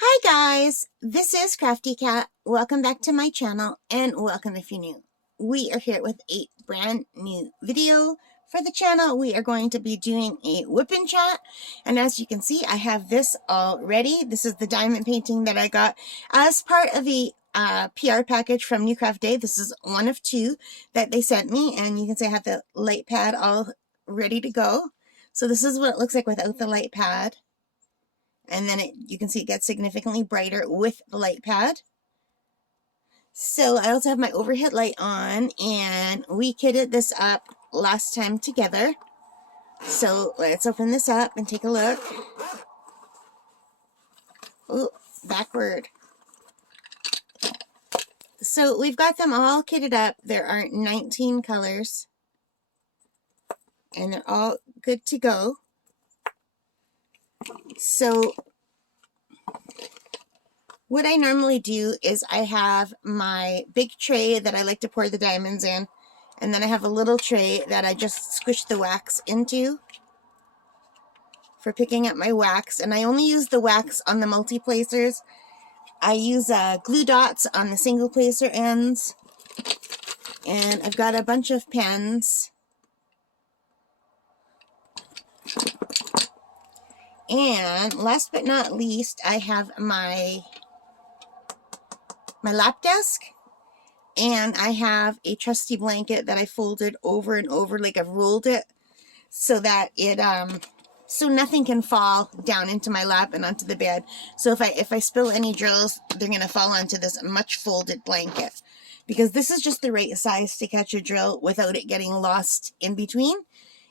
Hi guys, this is Crafty Cat. Welcome back to my channel and welcome if you're new. We are here with a brand new video for the channel. We are going to be doing a whip-in chat, and as you can see I have this already. This is the diamond painting that I got as part of a PR package from NewCraftDay. This is one of two that they sent me, and you can see I have the light pad all ready to go. So this is what it looks like without the light pad. And then you can see it gets significantly brighter with the light pad. So I also have my overhead light on, and we kitted this up last time together. So let's open this up and take a look. Oh, backward. So we've got them all kitted up. There are 19 colors, and they're all good to go. So what I normally do is I have my big tray that I like to pour the diamonds in, and then I have a little tray that I just squish the wax into for picking up my wax. And I only use the wax on the multi-placers. I use glue dots on the single placer ends, and I've got a bunch of pens. And last but not least, I have my lap desk, and I have a trusty blanket that I folded over and over, like I've rolled it so that it so nothing can fall down into my lap and onto the bed. So if I spill any drills, they're gonna fall onto this much folded blanket, because this is just the right size to catch a drill without it getting lost in between.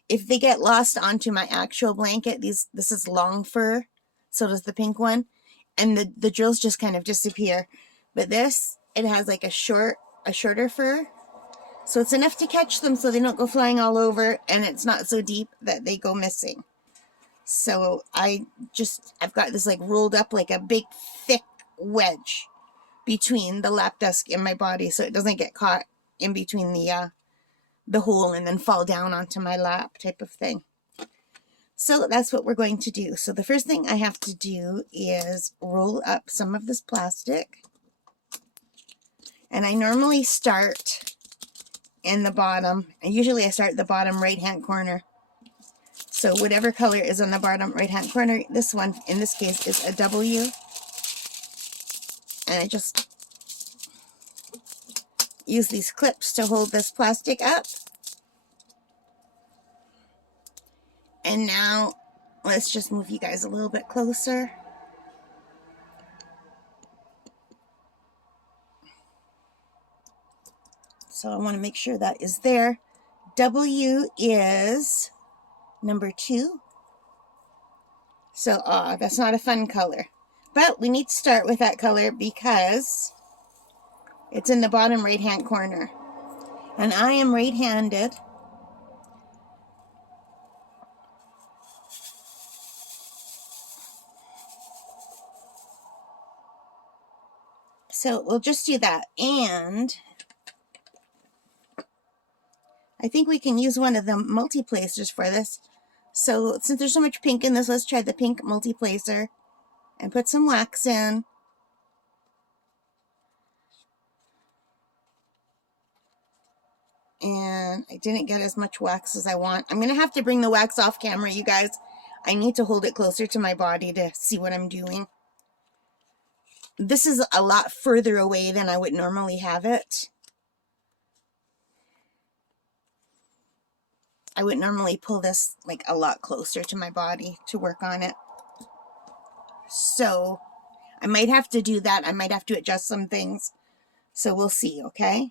If they get lost onto my actual blanket, this is long fur, so does the pink one, and the drills just kind of disappear. But this, it has like a shorter fur, so it's enough to catch them so they don't go flying all over, and it's not so deep that they go missing. So I've got this like rolled up like a big thick wedge between the lap desk and my body, so it doesn't get caught in between the hole and then fall down onto my lap type of thing. So that's what we're going to do. So the first thing I have to do is roll up some of this plastic. And I normally start in the bottom. And usually I start at the bottom right hand corner. So whatever color is on the bottom right hand corner, this one in this case is a W. And I just use these clips to hold this plastic up. And now let's just move you guys a little bit closer. So I want to make sure that is there. W is number 2. So that's not a fun color. But we need to start with that color because it's in the bottom right hand corner. And I am right-handed. So we'll just do that. And I think we can use one of the multi-placers for this. So since there's so much pink in this, let's try the pink multi-placer and put some wax in. And I didn't get as much wax as I want. I'm going to have to bring the wax off camera, you guys. I need to hold it closer to my body to see what I'm doing. This is a lot further away than I would normally have it. I would normally pull this like a lot closer to my body to work on it. So I might have to do that. I might have to adjust some things. So we'll see, okay?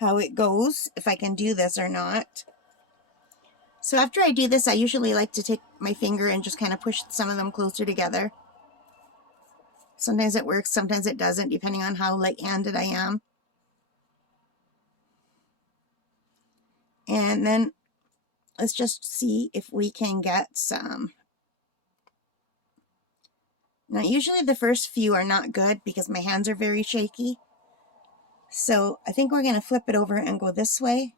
How it goes, if I can do this or not. So after I do this, I usually like to take my finger and just kind of push some of them closer together. Sometimes it works, sometimes it doesn't, depending on how light-handed I am. And then let's just see if we can get some. Now, usually the first few are not good because my hands are very shaky. So I think we're going to flip it over and go this way,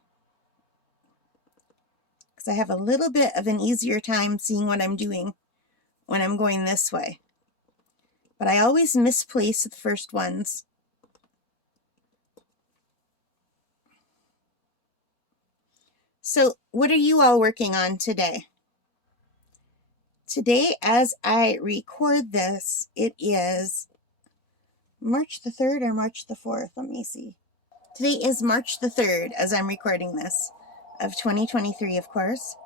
because I have a little bit of an easier time seeing what I'm doing when I'm going this way. but I always misplace the first ones. So what are you all working on today? Today, as I record this, it is March the 3rd or March the 4th. Let me see. Today is March the 3rd as I'm recording this of 2023, of course.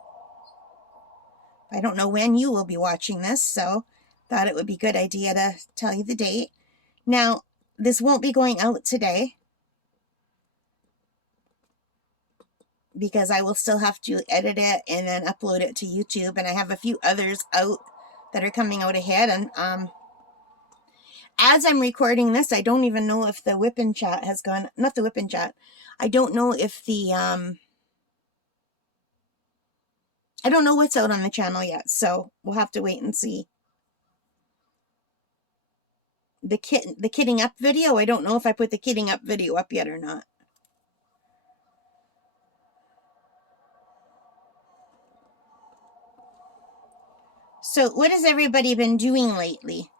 I don't know when you will be watching this, so thought it would be a good idea to tell you the date. Now, this won't be going out today because I will still have to edit it and then upload it to YouTube, and I have a few others out that are coming out ahead. And as I'm recording this, I don't even know if the whip and chat has gone, not the whip and chat. I don't know if the I don't know what's out on the channel yet, so we'll have to wait and see. The kitting up video, I don't know if I put the kitting up video up yet or not. So what has everybody been doing lately?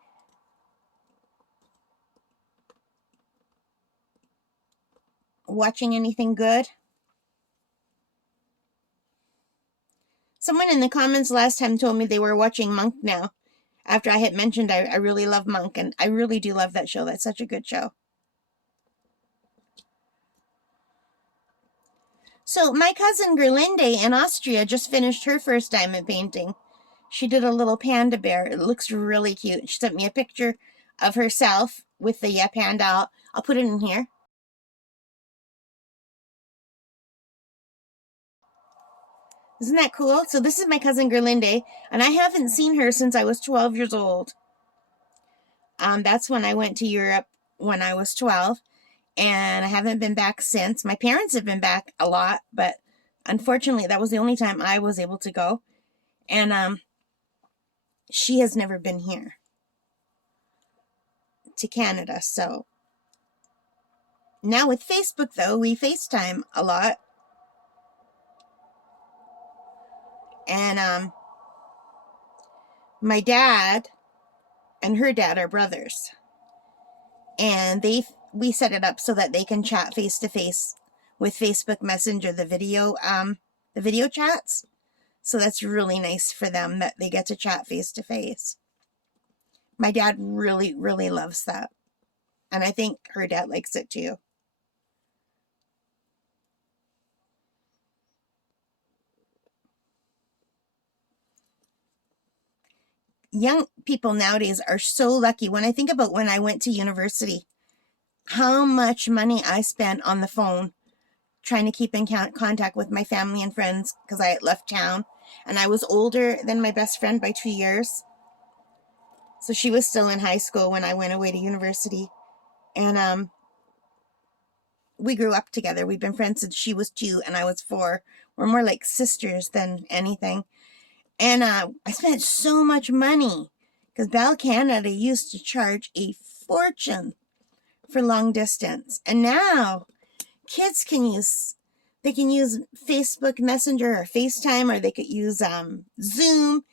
Watching anything good? Someone in the comments last time told me they were watching Monk now. After I had mentioned I really love Monk, and I really do love that show. That's such a good show. So my cousin Gerlinde in Austria just finished her first diamond painting. She did a little panda bear. It looks really cute. She sent me a picture of herself with the panda. I'll put it in here. Isn't that cool? So this is my cousin Gerlinde, and I haven't seen her since I was 12 years old. That's when I went to Europe when I was 12, and I haven't been back since. My parents have been back a lot, but unfortunately that was the only time I was able to go. And she has never been here to Canada. So now with Facebook, though, we FaceTime a lot. And my dad and her dad are brothers, and we set it up so that they can chat face to face with Facebook Messenger, the video chats. So that's really nice for them that they get to chat face to face. My dad really, really loves that, and I think her dad likes it too. Young people nowadays are so lucky. When I think about when I went to university, how much money I spent on the phone trying to keep in contact with my family and friends because I had left town, and I was older than my best friend by 2 years. So she was still in high school when I went away to university, and we grew up together. We've been friends since she was 2 and I was 4. We're more like sisters than anything. And I spent so much money because Bell Canada used to charge a fortune for long distance. And now kids can use Facebook Messenger or FaceTime, or they could use Zoom,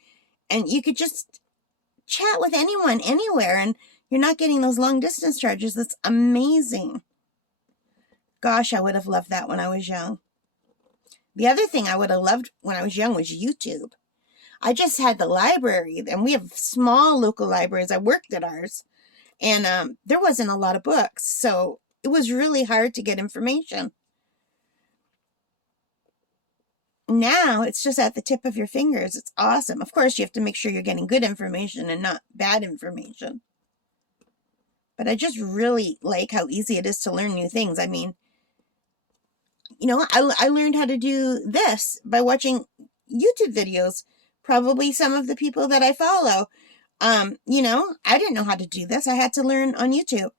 and you could just chat with anyone anywhere, and you're not getting those long distance charges. That's amazing. Gosh, I would have loved that when I was young. The other thing I would have loved when I was young was YouTube. I just had the library, and we have small local libraries. I worked at ours, and there wasn't a lot of books, so it was really hard to get information. Now it's just at the tip of your fingers. It's awesome. Of course, you have to make sure you're getting good information and not bad information. But I just really like how easy it is to learn new things. I mean, I learned how to do this by watching YouTube videos. Probably some of the people that I follow. I didn't know how to do this. I had to learn on YouTube.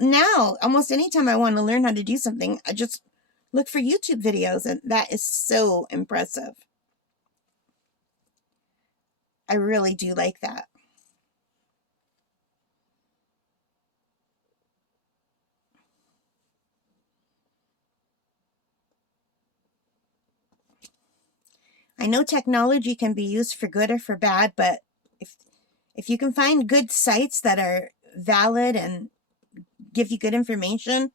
Now, almost anytime I want to learn how to do something, I just look for YouTube videos, and that is so impressive. I really do like that. I know technology can be used for good or for bad, but If you can find good sites that are valid and give you good information,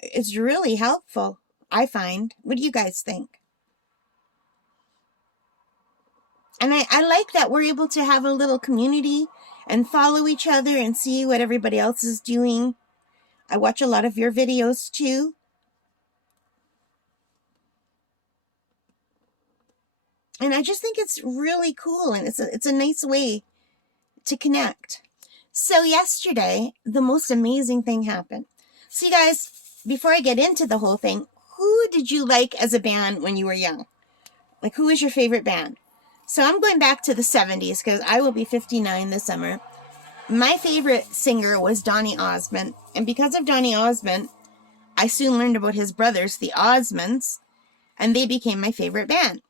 it's really helpful, I find. What do you guys think? And I like that we're able to have a little community and follow each other and see what everybody else is doing. I watch a lot of your videos too. And I just think it's really cool, and it's a nice way to connect. So yesterday, the most amazing thing happened. So you guys, before I get into the whole thing, who did you like as a band when you were young? Like, who is your favorite band? So I'm going back to the 70s because I will be 59 this summer. My favorite singer was Donny Osmond. And because of Donny Osmond, I soon learned about his brothers, the Osmonds, and they became my favorite band.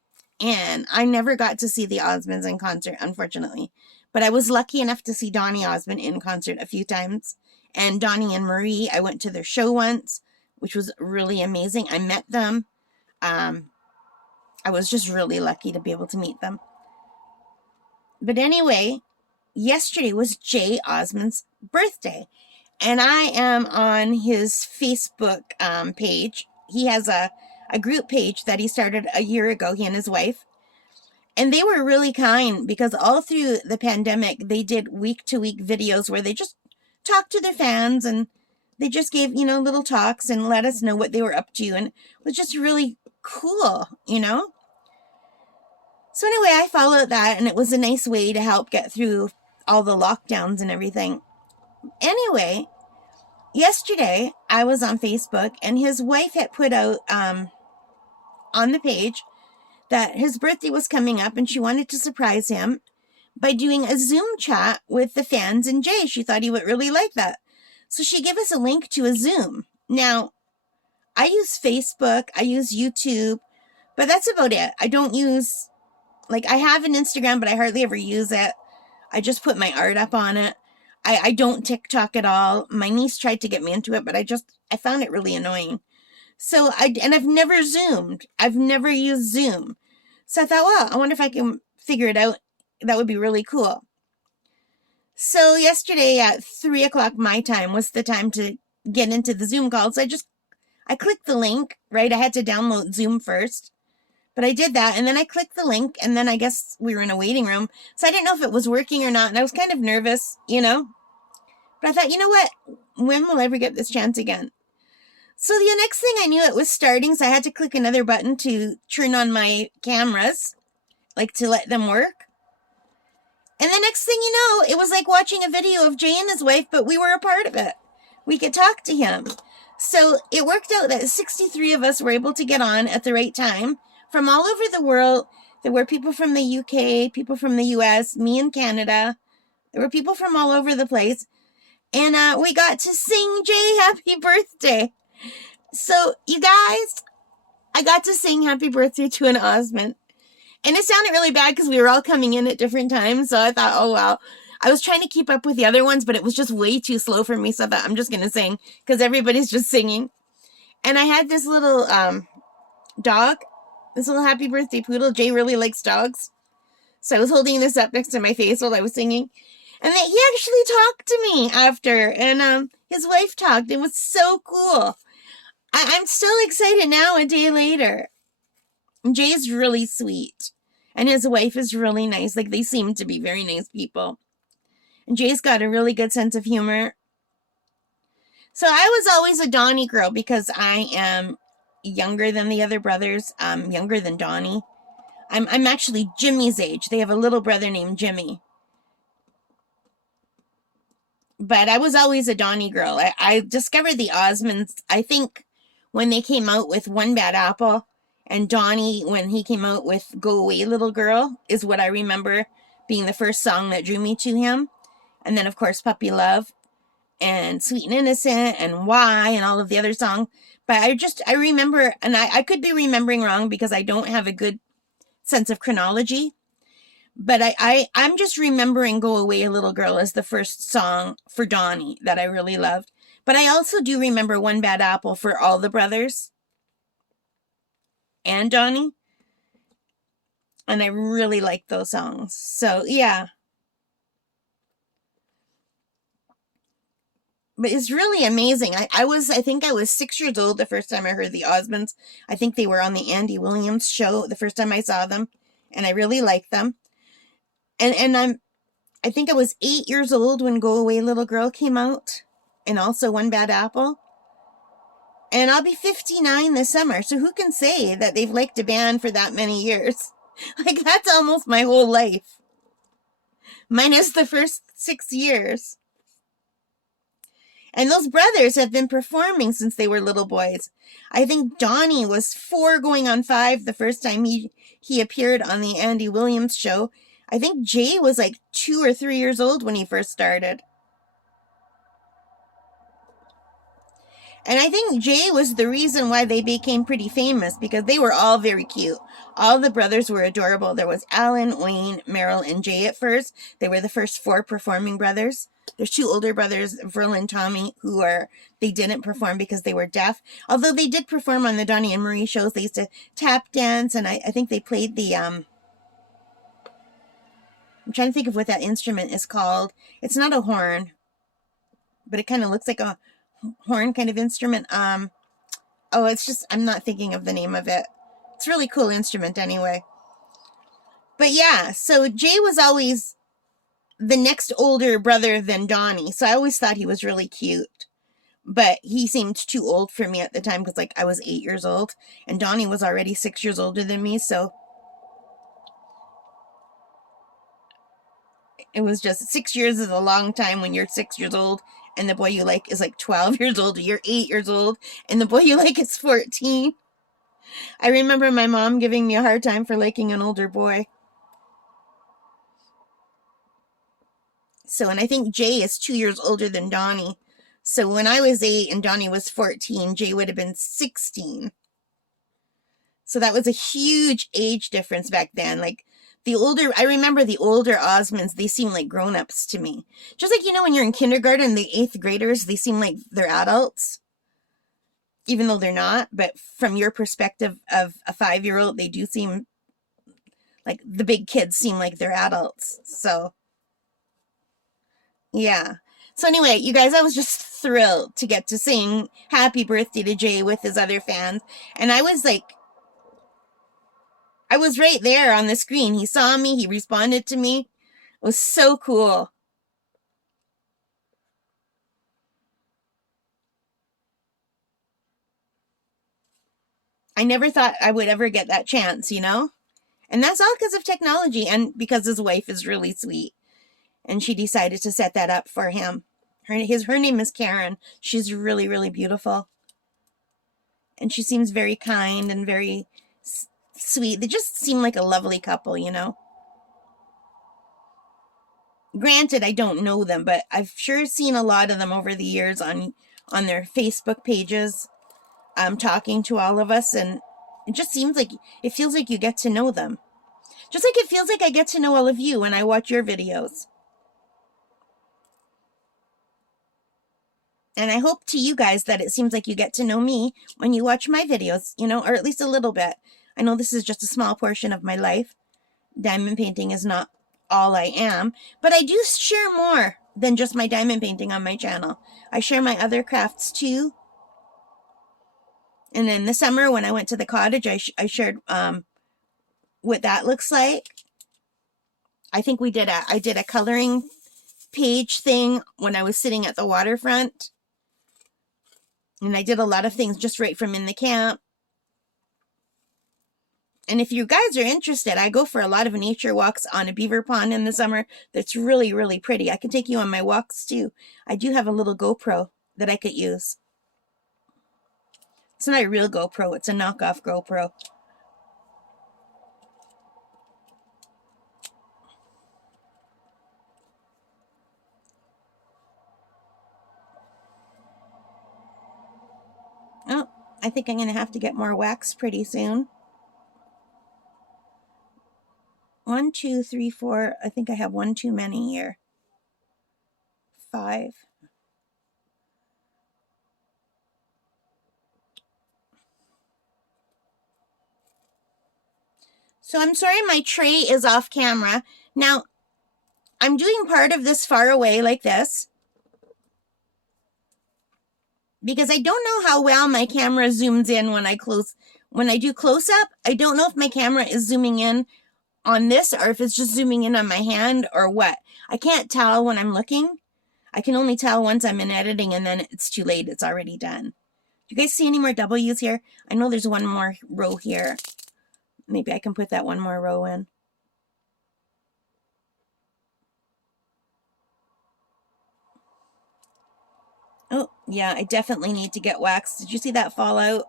And I never got to see the Osmonds in concert, unfortunately. But I was lucky enough to see Donny Osmond in concert a few times. And Donny and Marie, I went to their show once, which was really amazing. I met them. I was just really lucky to be able to meet them. But anyway, yesterday was Jay Osmond's birthday. And I am on his Facebook page. He has a group page that he started a year ago, he and his wife. And they were really kind because all through the pandemic, they did week-to-week videos where they just talked to their fans and they just gave, little talks and let us know what they were up to. And it was just really cool, So anyway, I followed that, and it was a nice way to help get through all the lockdowns and everything. Anyway, yesterday I was on Facebook, and his wife had put out on the page that his birthday was coming up, and she wanted to surprise him by doing a Zoom chat with the fans and Jay. She thought he would really like that. So she gave us a link to a Zoom. Now, I use Facebook, I use YouTube, but that's about it. I don't use... I have an Instagram, but I hardly ever use it. I just put my art up on it. I don't TikTok at all. My niece tried to get me into it, but I found it really annoying. So I've never Zoomed. I've never used Zoom. So I thought, well, I wonder if I can figure it out. That would be really cool. So yesterday at 3 o'clock my time was the time to get into the Zoom call. So I clicked the link, right? I had to download Zoom first. But I did that, and then I clicked the link, and then I guess we were in a waiting room. So I didn't know if it was working or not, and I was kind of nervous, But I thought, you know what? When will I ever get this chance again? So the next thing I knew, it was starting, so I had to click another button to turn on my cameras, to let them work. And the next thing you know, it was like watching a video of Jay and his wife, but we were a part of it. We could talk to him. So it worked out that 63 of us were able to get on at the right time. From all over the world. There were people from the UK, people from the US, me in Canada. There were people from all over the place. And we got to sing Jay happy birthday. So, you guys, I got to sing happy birthday to an Osmond. And it sounded really bad because we were all coming in at different times. So I thought, oh, wow. I was trying to keep up with the other ones, but it was just way too slow for me. So I thought, I'm just going to sing because everybody's just singing. And I had this little dog. This little happy birthday poodle. Jay really likes dogs. So I was holding this up next to my face while I was singing. And then he actually talked to me after. And his wife talked. It was so cool. I'm still excited now a day later. Jay's really sweet. And his wife is really nice. They seem to be very nice people. And Jay's got a really good sense of humor. So I was always a Donny girl because I am younger than the other brothers. Younger than Donny. I'm actually Jimmy's age. They have a little brother named Jimmy. But I was always a Donny girl. I discovered the Osmonds, I think, when they came out with One Bad Apple. And Donny, when he came out with Go Away Little Girl, is what I remember being the first song that drew me to him. And then, of course, Puppy Love and Sweet and Innocent and Why and all of the other songs. But I remember, and I could be remembering wrong because I don't have a good sense of chronology. But I'm just remembering Go Away Little Girl as the first song for Donny that I really loved. But I also do remember One Bad Apple for all the brothers and Donny. And I really like those songs. So, yeah. But it's really amazing. I think I was 6 years old the first time I heard the Osmonds. I think they were on the Andy Williams show the first time I saw them, and I really liked them. And I think I was 8 years old when Go Away Little Girl came out, and also One Bad Apple. And I'll be 59 this summer, so who can say that they've liked a band for that many years? Like, that's almost my whole life. Minus the first 6 years. And those brothers have been performing since they were little boys. I think Donnie was 4 going on 5 the first time he appeared on the Andy Williams show. I think Jay was like 2 or 3 years old when he first started. And I think Jay was the reason why they became pretty famous, because they were all very cute. All the brothers were adorable. There was Alan, Wayne, Merrill, and Jay at first. They were the first 4 performing brothers. There's 2 older brothers, Verl and Tommy, they didn't perform because they were deaf. Although they did perform on the Donnie and Marie shows. They used to tap dance, and I think they played the, I'm trying to think of what that instrument is called. It's not a horn, but it kind of looks like a horn kind of instrument. It's just, I'm not thinking of the name of it. It's a really cool instrument anyway. But yeah, so Jay was always the next older brother than Donnie, so I always thought he was really cute. But he seemed too old for me at the time, because like I was 8 years old, and Donnie was already 6 years older than me, so it was just 6 years is a long time when you're 6 years old and the boy you like is like 12 years old, or you're 8 years old and the boy you like is 14. I remember my mom giving me a hard time for liking an older boy. So, and I think Jay is 2 years older than Donnie. So when I was 8 and Donnie was 14, Jay would have been 16. So that was a huge age difference back then. Like, I remember the older Osmonds, they seem like grown-ups to me. Just like, when you're in kindergarten, the 8th graders, they seem like they're adults, even though they're not. But from your perspective of a 5-year-old, they do seem like the big kids seem like they're adults. So, yeah. So anyway, you guys, I was just thrilled to get to sing Happy Birthday to Jay with his other fans. And I was right there on the screen. He saw me. He responded to me. It was so cool. I never thought I would ever get that chance, And that's all because of technology, and because his wife is really sweet. And she decided to set that up for him. Her name is Karen. She's really, really beautiful. And she seems very kind and very sweet. They just seem like a lovely couple, Granted, I don't know them, but I've sure seen a lot of them over the years on their Facebook pages, talking to all of us, and it just seems like, it feels like you get to know them. Just like it feels like I get to know all of you when I watch your videos. And I hope to you guys that it seems like you get to know me when you watch my videos, or at least a little bit. I know this is just a small portion of my life. Diamond painting is not all I am, but I do share more than just my diamond painting on my channel. I share my other crafts too. And in the summer when I went to the cottage, I shared what that looks like. I think I did a coloring page thing when I was sitting at the waterfront. And I did a lot of things just right from in the camp. And if you guys are interested, I go for a lot of nature walks on a beaver pond in the summer. That's really, really pretty. I can take you on my walks too. I do have a little GoPro that I could use. It's not a real GoPro. It's a knockoff GoPro. Oh, I think I'm going to have to get more wax pretty soon. 1, 2, 3, 4. I think I have one too many here. 5. So I'm sorry my tray is off camera. Now, I'm doing part of this far away like this. because I don't know how well my camera zooms in when I do close up. I don't know if my camera is zooming in on this or if it's just zooming in on my hand or what. I can't tell when I'm looking. I can only tell once I'm in editing, and then it's too late. It's already done. Do you guys see any more W's here? I know there's one more row here. Maybe I can put that one more row in. Oh, yeah, I definitely need to get wax. Did you see that fall out?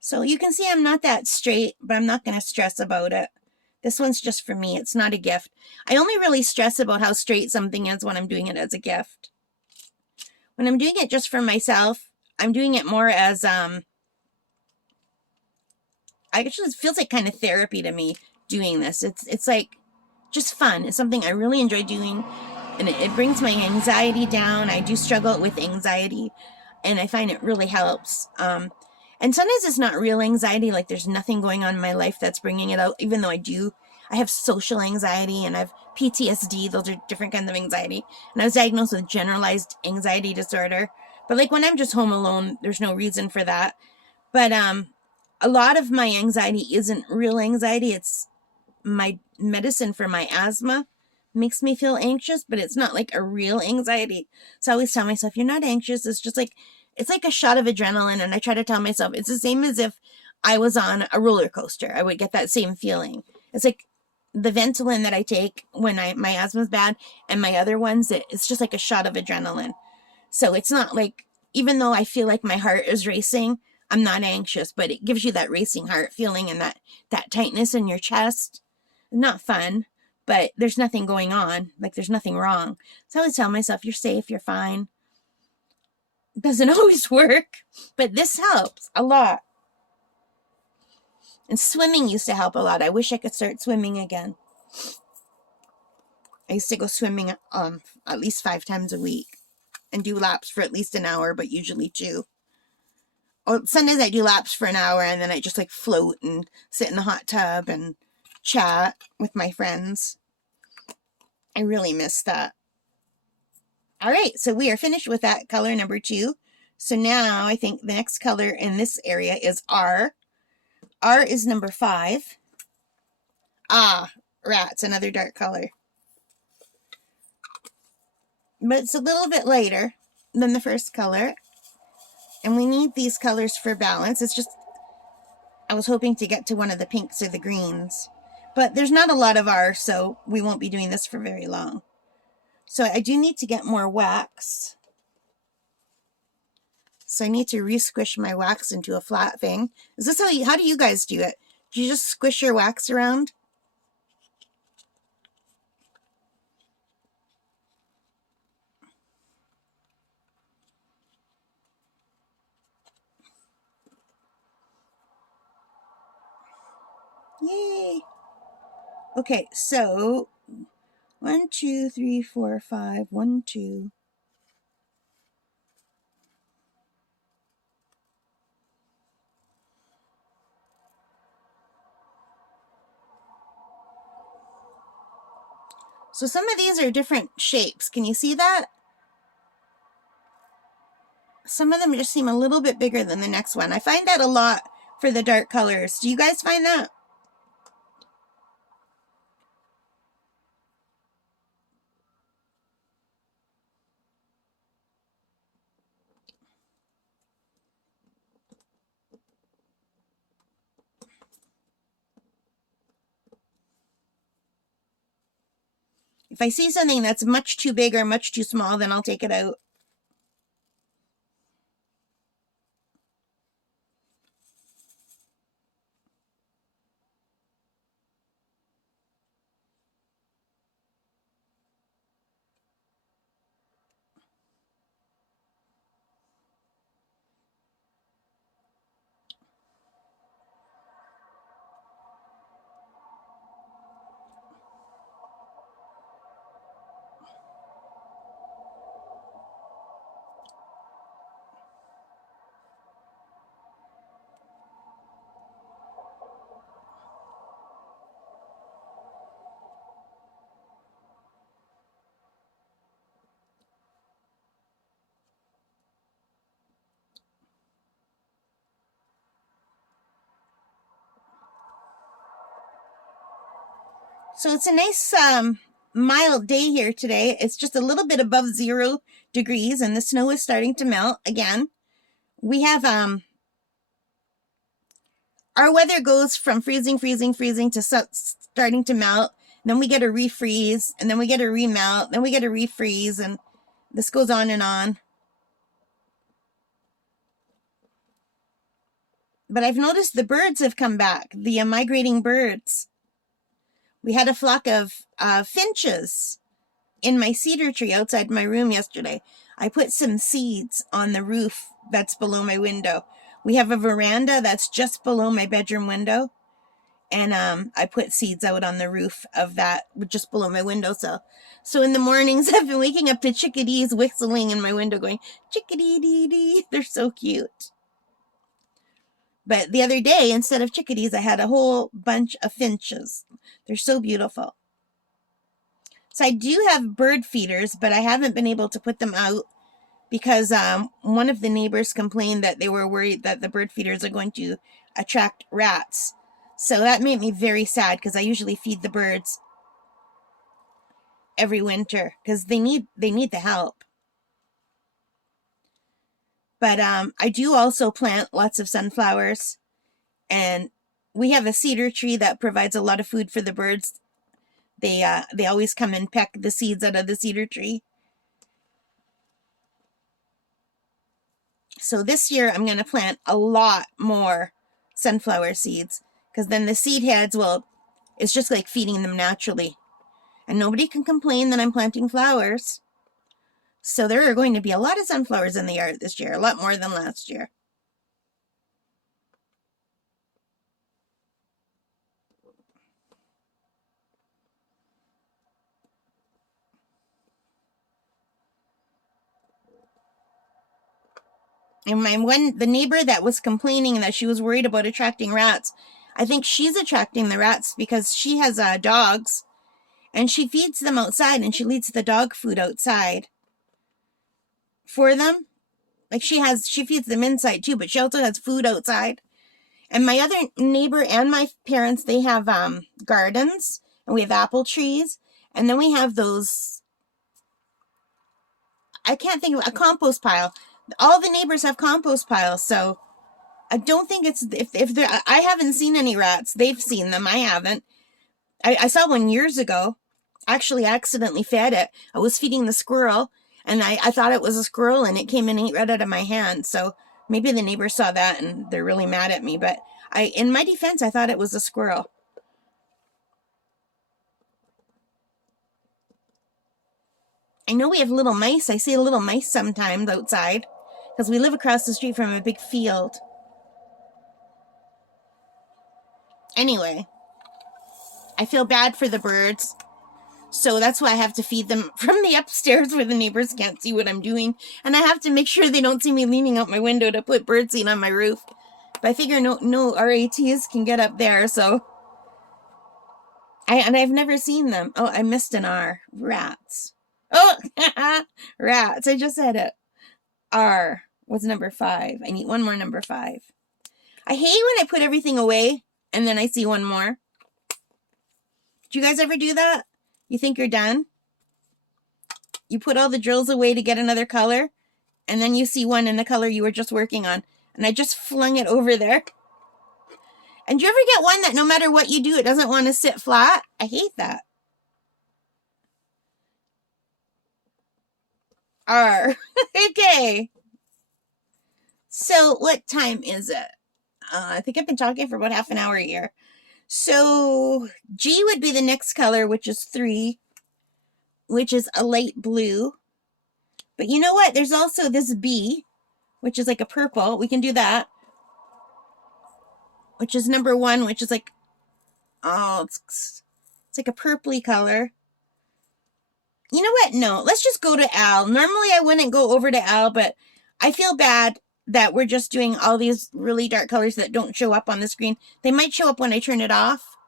So you can see I'm not that straight, but I'm not going to stress about it. This one's just for me. It's not a gift. I only really stress about how straight something is when I'm doing it as a gift. When I'm doing it just for myself, I'm doing it more as, actually, it feels like kind of therapy to me doing this. It's like just fun. It's something I really enjoy doing, and it brings my anxiety down. I do struggle with anxiety, and I find it really helps. And sometimes it's not real anxiety, like there's nothing going on in my life that's bringing it out, even though I have social anxiety and I have PTSD. Those are different kinds of anxiety. And I was diagnosed with generalized anxiety disorder. But like when I'm just home alone, there's no reason for that. But a lot of my anxiety isn't real anxiety. It's my medicine for my asthma makes me feel anxious, but it's not like a real anxiety. So I always tell myself, you're not anxious. It's just like, it's like a shot of adrenaline. And I try to tell myself, it's the same as if I was on a roller coaster. I would get that same feeling. It's like the Ventolin that I take when my asthma's bad, and my other ones, it's just like a shot of adrenaline. So it's not like, even though I feel like my heart is racing, I'm not anxious, but it gives you that racing heart feeling and that tightness in your chest. Not fun, but there's nothing going on. Like there's nothing wrong. So I always tell myself, you're safe, you're fine. It doesn't always work, but this helps a lot. And swimming used to help a lot. I wish I could start swimming again. I used to go swimming at least 5 times a week and do laps for at least an hour, but usually 2. Or sometimes I do laps for an hour and then I just like float and sit in the hot tub and chat with my friends. I really miss that. All right, so we are finished with that color number 2. So now I think the next color in this area is R. R is number 5. Ah, rats, another dark color. But it's a little bit lighter than the first color. And we need these colors for balance. It's just, I was hoping to get to one of the pinks or the greens. But there's not a lot of R, so we won't be doing this for very long. So I do need to get more wax. So I need to re-squish my wax into a flat thing. Is this how do you guys do it? Do you just squish your wax around? Yay! Okay, so 1, 2, 3, 4, 5, 1, 2. So some of these are different shapes. Can you see that? Some of them just seem a little bit bigger than the next one. I find that a lot for the dark colors. Do you guys find that? If I see something that's much too big or much too small, then I'll take it out. So it's a nice mild day here today. It's just a little bit above 0 degrees and the snow is starting to melt again. We have our weather goes from freezing to starting to melt. Then we get a refreeze, and then we get a remelt, then we get a refreeze, and this goes on and on. But I've noticed the birds have come back, the migrating birds. We had a flock of finches in my cedar tree outside my room yesterday. I put some seeds on the roof that's below my window. We have a veranda that's just below my bedroom window. And I put seeds out on the roof of that just below my windowsill. So in the mornings, I've been waking up to chickadees whistling in my window going, chickadee-dee-dee. They're so cute. But the other day, instead of chickadees, I had a whole bunch of finches. They're so beautiful. So I do have bird feeders, but I haven't been able to put them out because one of the neighbors complained that they were worried that the bird feeders are going to attract rats. So that made me very sad because I usually feed the birds every winter because they need the help. But I do also plant lots of sunflowers, and we have a cedar tree that provides a lot of food for the birds. They always come and peck the seeds out of the cedar tree. So this year I'm going to plant a lot more sunflower seeds because then the seed heads it's just like feeding them naturally. And nobody can complain that I'm planting flowers. So there are going to be a lot of sunflowers in the yard this year, a lot more than last year. And the neighbor that was complaining that she was worried about attracting rats, I think she's attracting the rats because she has dogs, and she feeds them outside, and she leaves the dog food outside for them. Like she feeds them inside too, but she also has food outside. And my other neighbor and my parents, they have gardens, and we have apple trees, and then we have those, I can't think of, a compost pile. All the neighbors have compost piles, so I don't think it's, if they're, I haven't seen any rats. They've seen them. I haven't. I saw one years ago. Actually, accidentally fed it. I was feeding the squirrel, and I thought it was a squirrel, and it came and ate right out of my hand. So maybe the neighbor saw that, and they're really mad at me. But in my defense, I thought it was a squirrel. I know we have little mice. I see little mice sometimes outside because we live across the street from a big field. Anyway, I feel bad for the birds. So that's why I have to feed them from the upstairs where the neighbors can't see what I'm doing. And I have to make sure they don't see me leaning out my window to put birdseed on my roof. But I figure no RATs can get up there, so. I've never seen them. Oh, I missed an R. Rats. Oh, rats. I just said it. R was number 5. I need one more number 5. I hate when I put everything away and then I see one more. Do you guys ever do that? You think you're done? You put all the drills away to get another color, and then you see one in the color you were just working on. And I just flung it over there. And do you ever get one that no matter what you do, it doesn't want to sit flat? I hate that. R. Okay. So what time is it? I think I've been talking for about half an hour here. So G would be the next color, which is 3, which is a light blue. But you know what? There's also this B, which is like a purple. We can do that. Which is number 1, which is like, oh, it's like a purpley color. You know what? No, let's just go to Al. Normally I wouldn't go over to Al, but I feel bad that we're just doing all these really dark colors that don't show up on the screen. They might show up when I turn it off.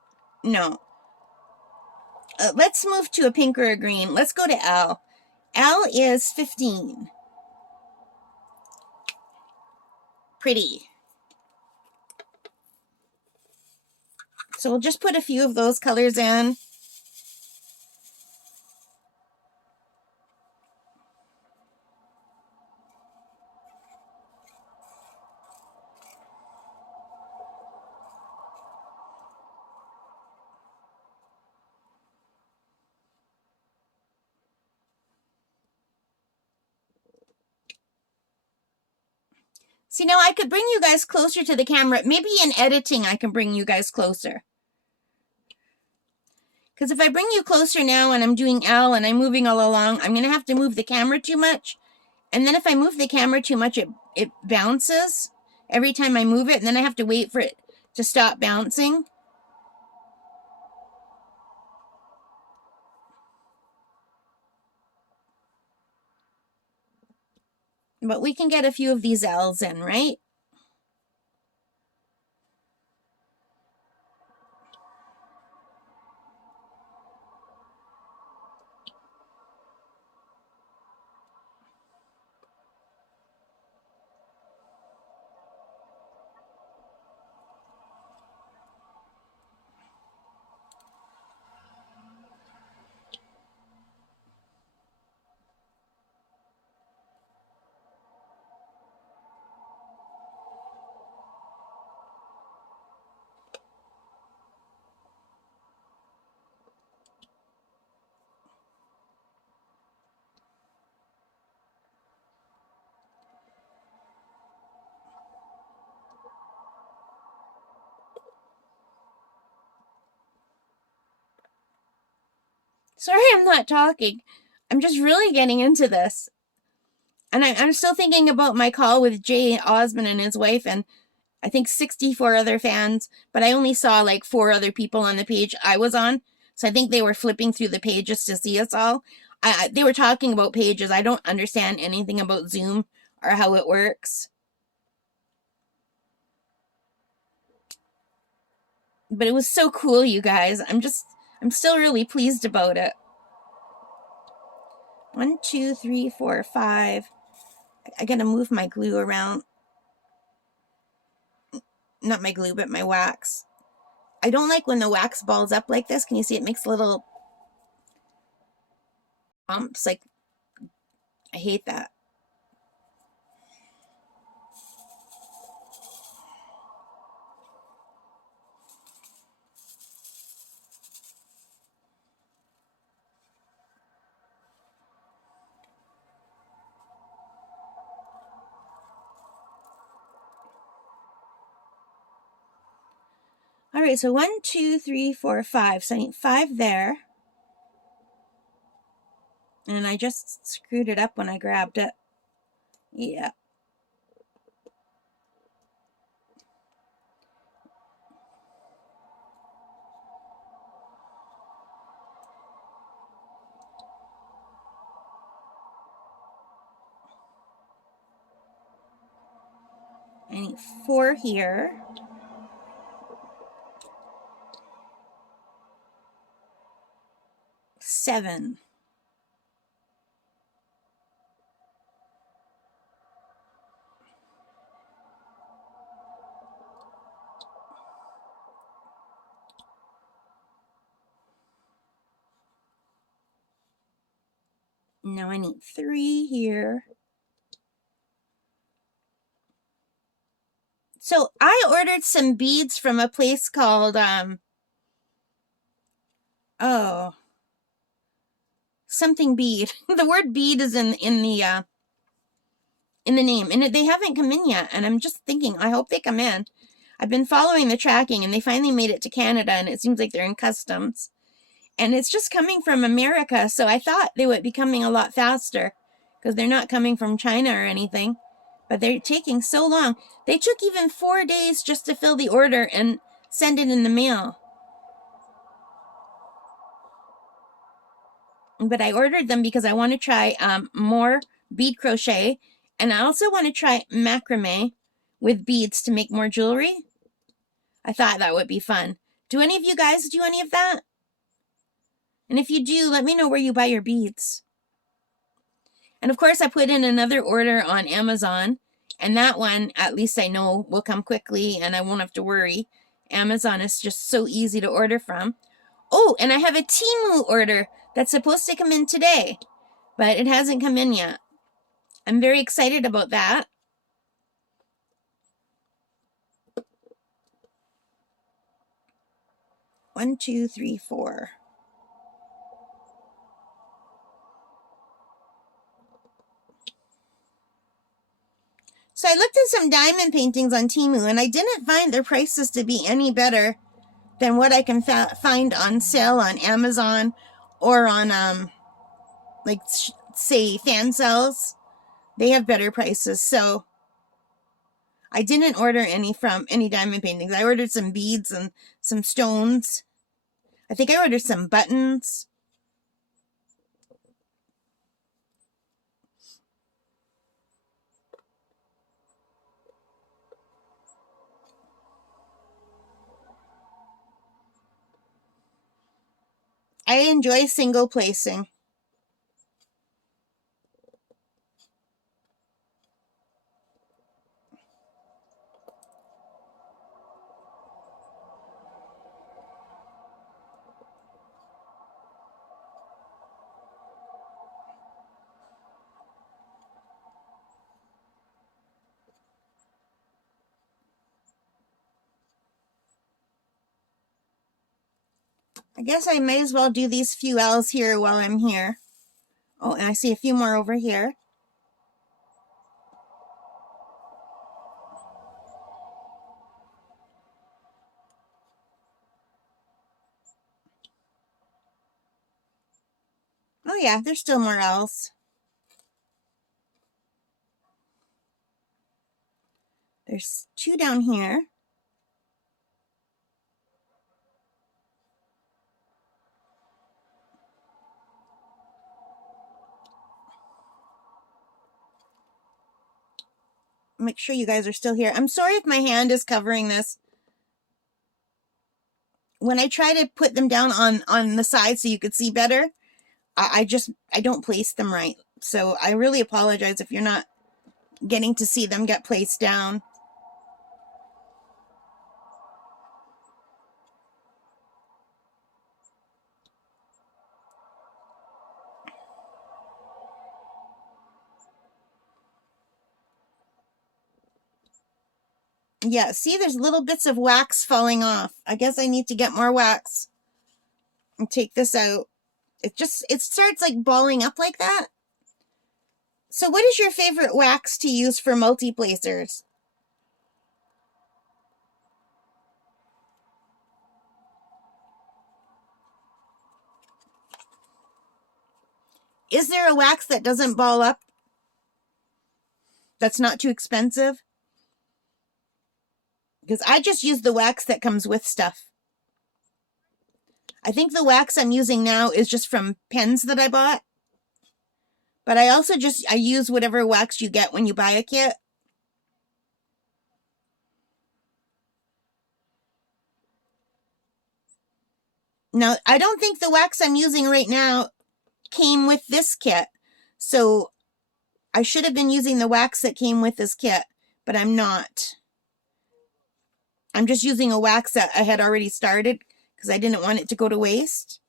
No. Let's move to a pink or a green. Let's go to Al. Al is 15. Pretty. So we'll just put a few of those colors in. See, now I could bring you guys closer to the camera. Maybe in editing I can bring you guys closer. Because if I bring you closer now and I'm doing L and I'm moving all along, I'm going to have to move the camera too much. And then if I move the camera too much, it bounces every time I move it. And then I have to wait for it to stop bouncing. But we can get a few of these L's in, right? Sorry I'm not talking. I'm just really getting into this. And I'm still thinking about my call with Jay Osmond and his wife and I think 64 other fans, but I only saw like 4 other people on the page I was on. So I think they were flipping through the pages to see us all. They were talking about pages. I don't understand anything about Zoom or how it works. But it was so cool, you guys. I'm still really pleased about it. 1, 2, 3, 4, 5. I gotta move my glue around. Not my glue, but my wax. I don't like when the wax balls up like this. Can you see it makes little bumps? Like, I hate that. All right, so 1, 2, 3, 4, 5. So I need 5 there. And I just screwed it up when I grabbed it. Yeah. I need 4 here. Seven. Now I need 3 here. So I ordered some beads from a place called something bead. The word bead is in the name, and they haven't come in yet. And I'm just thinking, I hope they come in. I've been following the tracking, and they finally made it to Canada, and it seems like they're in customs. And it's just coming from America, so I thought they would be coming a lot faster because they're not coming from China or anything. But they're taking so long. They took even 4 days just to fill the order and send it in the mail. But I ordered them because I want to try more bead crochet. And I also want to try macrame with beads to make more jewelry. I thought that would be fun. Do any of you guys do any of that? And if you do, let me know where you buy your beads. And of course, I put in another order on Amazon. And that one, at least I know, will come quickly and I won't have to worry. Amazon is just so easy to order from. Oh, and I have a Temu order that's supposed to come in today, but it hasn't come in yet. I'm very excited about that. One, two, three, 4. So So I looked at some diamond paintings on Temu, and I didn't find their prices to be any better than what I can find on sale on Amazon or on, like, say, fan sales. They have better prices, so I didn't order any from any diamond paintings. I ordered some beads and some stones. I think I ordered some buttons. I enjoy single placing. I guess I may as well do these few L's here while I'm here. Oh, and I see a few more over here. Oh yeah, there's still more L's. There's two down here. Make sure you guys are still here. I'm sorry if my hand is covering this. When I try to put them down on the side so you could see better, I don't place them right. So I really apologize if you're not getting to see them get placed down. Yeah, see, there's little bits of wax falling off. I guess I need to get more wax and take this out. It starts like balling up like that. So what is your favorite wax to use for multi-placers? Is there a wax that doesn't ball up? That's not too expensive? Because I just use the wax that comes with stuff. I think the wax I'm using now is just from pens that I bought. But I also I use whatever wax you get when you buy a kit. Now, I don't think the wax I'm using right now came with this kit. So I should have been using the wax that came with this kit, but I'm not. I'm just using a wax that I had already started because I didn't want it to go to waste.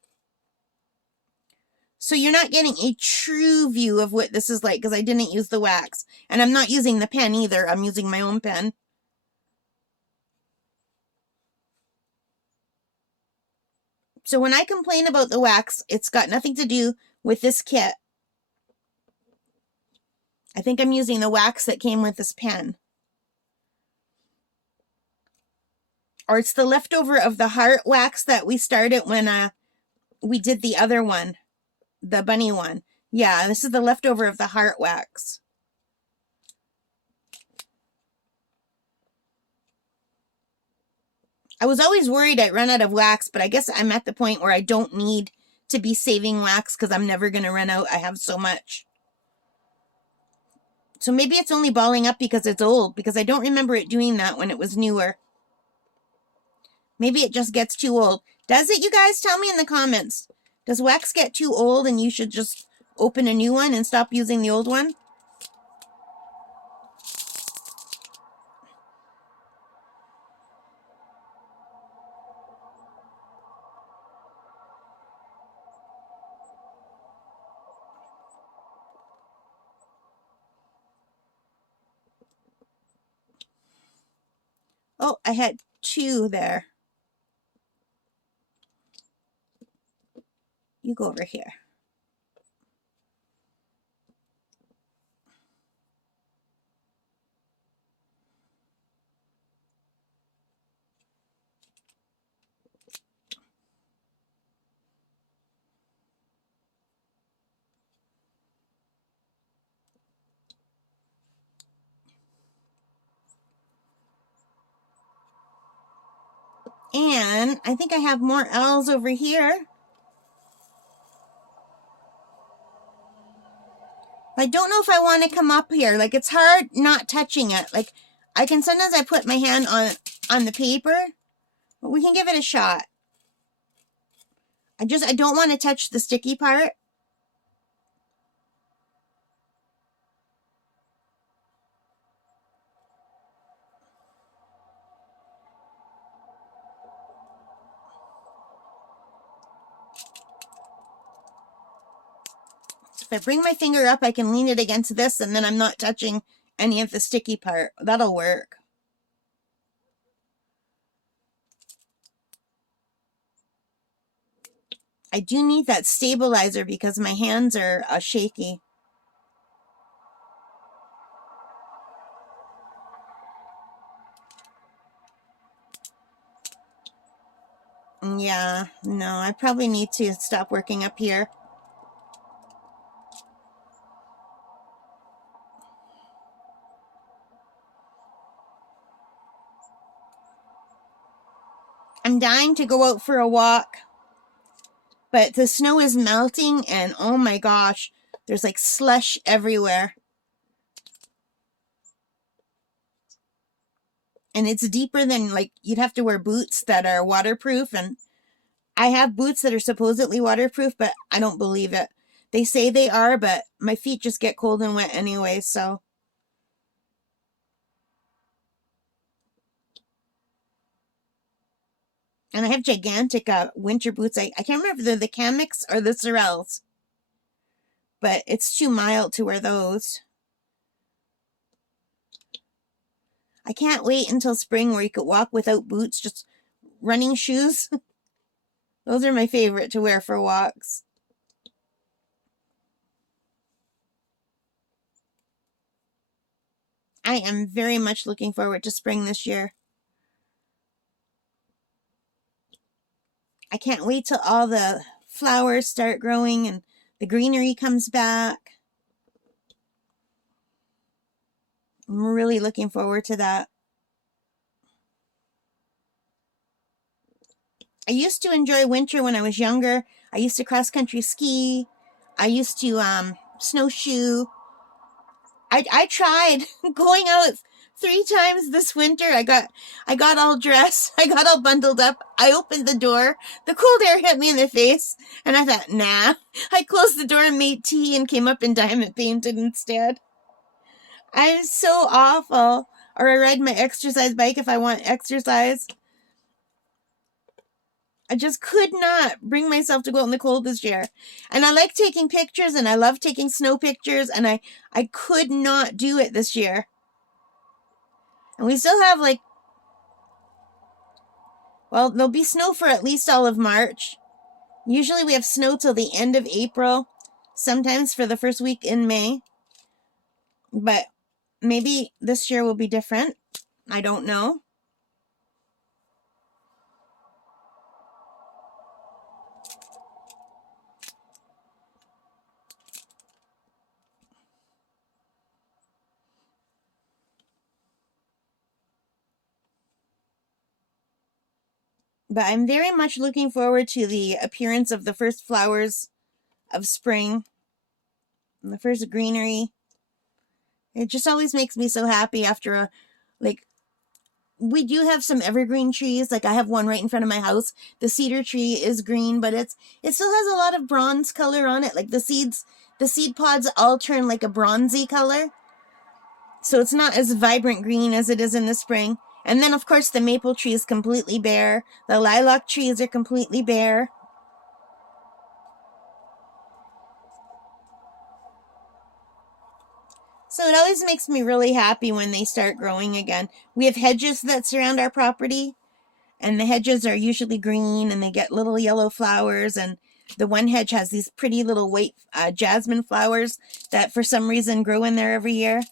So you're not getting a true view of what this is like because I didn't use the wax. And I'm not using the pen either. I'm using my own pen. So when I complain about the wax, it's got nothing to do with this kit. I think I'm using the wax that came with this pen. Or it's the leftover of the heart wax that we started when we did the other one. The bunny one. Yeah, this is the leftover of the heart wax. I was always worried I'd run out of wax, but I guess I'm at the point where I don't need to be saving wax because I'm never going to run out. I have so much. So maybe it's only balling up because it's old, because I don't remember it doing that when it was newer. Maybe it just gets too old. Does it, you guys? Tell me in the comments. Does wax get too old and you should just open a new one and stop using the old one? Oh, I had two there. You go over here. And I think I have more L's over here. I don't know if I want to come up here. Like, it's hard not touching it. Like, I can sometimes I put my hand on the paper, but we can give it a shot. I don't want to touch the sticky part. If I bring my finger up, I can lean it against this, and then I'm not touching any of the sticky part. That'll work. I do need that stabilizer because my hands are shaky. Yeah, no, I probably need to stop working up here. I'm dying to go out for a walk, but the snow is melting and oh my gosh, there's like slush everywhere. And it's deeper than, like, you'd have to wear boots that are waterproof, and I have boots that are supposedly waterproof, but I don't believe it. They say they are, but my feet just get cold and wet anyway, so. And I have gigantic winter boots. I can't remember if they're the Kamix or the Sorels, but it's too mild to wear those. I can't wait until spring where you could walk without boots, just running shoes. Those are my favorite to wear for walks. I am very much looking forward to spring this year. I can't wait till all the flowers start growing and the greenery comes back. I'm really looking forward to that. I used to enjoy winter when I was younger. I used to cross-country ski. I used to snowshoe. I tried going out 3 times this winter. I got all dressed. I got all bundled up. I opened the door. The cold air hit me in the face. And I thought, nah. I closed the door and made tea and came up and diamond painted instead. I'm so awful. Or I ride my exercise bike if I want exercise. I just could not bring myself to go out in the cold this year. And I like taking pictures and I love taking snow pictures, and I could not do it this year. And we still have well, there'll be snow for at least all of March. Usually we have snow till the end of April, sometimes for the first week in May. But maybe this year will be different. I don't know. But I'm very much looking forward to the appearance of the first flowers of spring and the first greenery. It just always makes me so happy after we do have some evergreen trees. Like I have one right in front of my house. The cedar tree is green, but it still has a lot of bronze color on it. Like the seed pods all turn like a bronzy color. So it's not as vibrant green as it is in the spring. And then, of course, the maple tree is completely bare. The lilac trees are completely bare. So it always makes me really happy when they start growing again. We have hedges that surround our property, and the hedges are usually green, and they get little yellow flowers. And the one hedge has these pretty little white jasmine flowers that for some reason grow in there every year,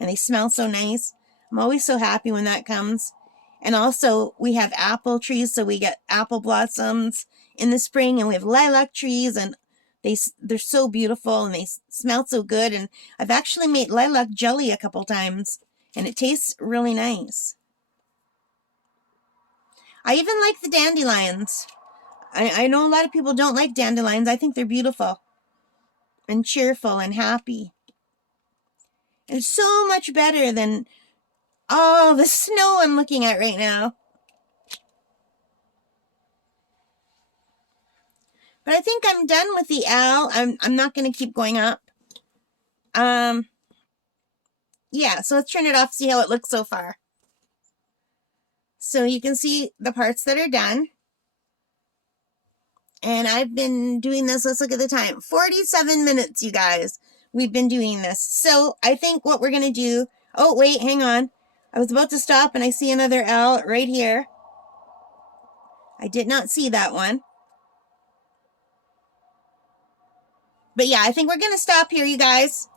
and they smell so nice. I'm always so happy when that comes. And also we have apple trees, so we get apple blossoms in the spring, and we have lilac trees, and they're so beautiful and they smell so good. And I've actually made lilac jelly a couple times, and it tastes really nice. I even like the dandelions. I know a lot of people don't like dandelions. I think they're beautiful and cheerful and happy. And so much better than all the snow I'm looking at right now. But I think I'm done with the owl. I'm not going to keep going up. Yeah, so let's turn it off, see how it looks so far. So you can see the parts that are done. And I've been doing this, let's look at the time, 47 minutes, you guys. We've been doing this. So I think what we're going to do, oh, wait, hang on. I was about to stop and I see another L right here. I did not see that one. But yeah, I think we're going to stop here, you guys.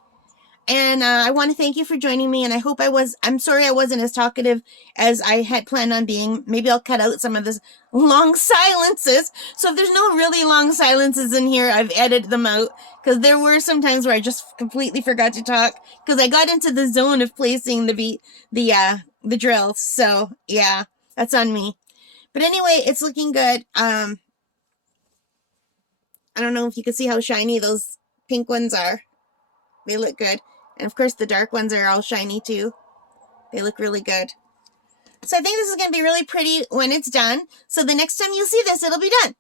And I want to thank you for joining me. And I hope I'm sorry I wasn't as talkative as I had planned on being. Maybe I'll cut out some of the long silences. So if there's no really long silences in here, I've edited them out. Because there were some times where I just completely forgot to talk. Because I got into the zone of placing the drills. So yeah, that's on me. But anyway, it's looking good. I don't know if you can see how shiny those pink ones are. They look good. And of course the dark ones are all shiny too. They look really good. So I think this is going to be really pretty when it's done. So the next time you see this, it'll be done.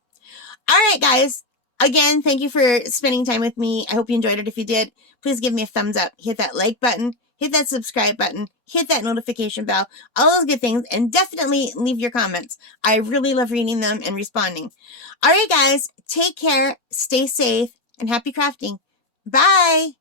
All right, guys. Again, thank you for spending time with me. I hope you enjoyed it. If you did, please give me a thumbs up. Hit that like button. Hit that subscribe button. Hit that notification bell. All those good things. And definitely leave your comments. I really love reading them and responding. All right, guys. Take care. Stay safe. And happy crafting. Bye.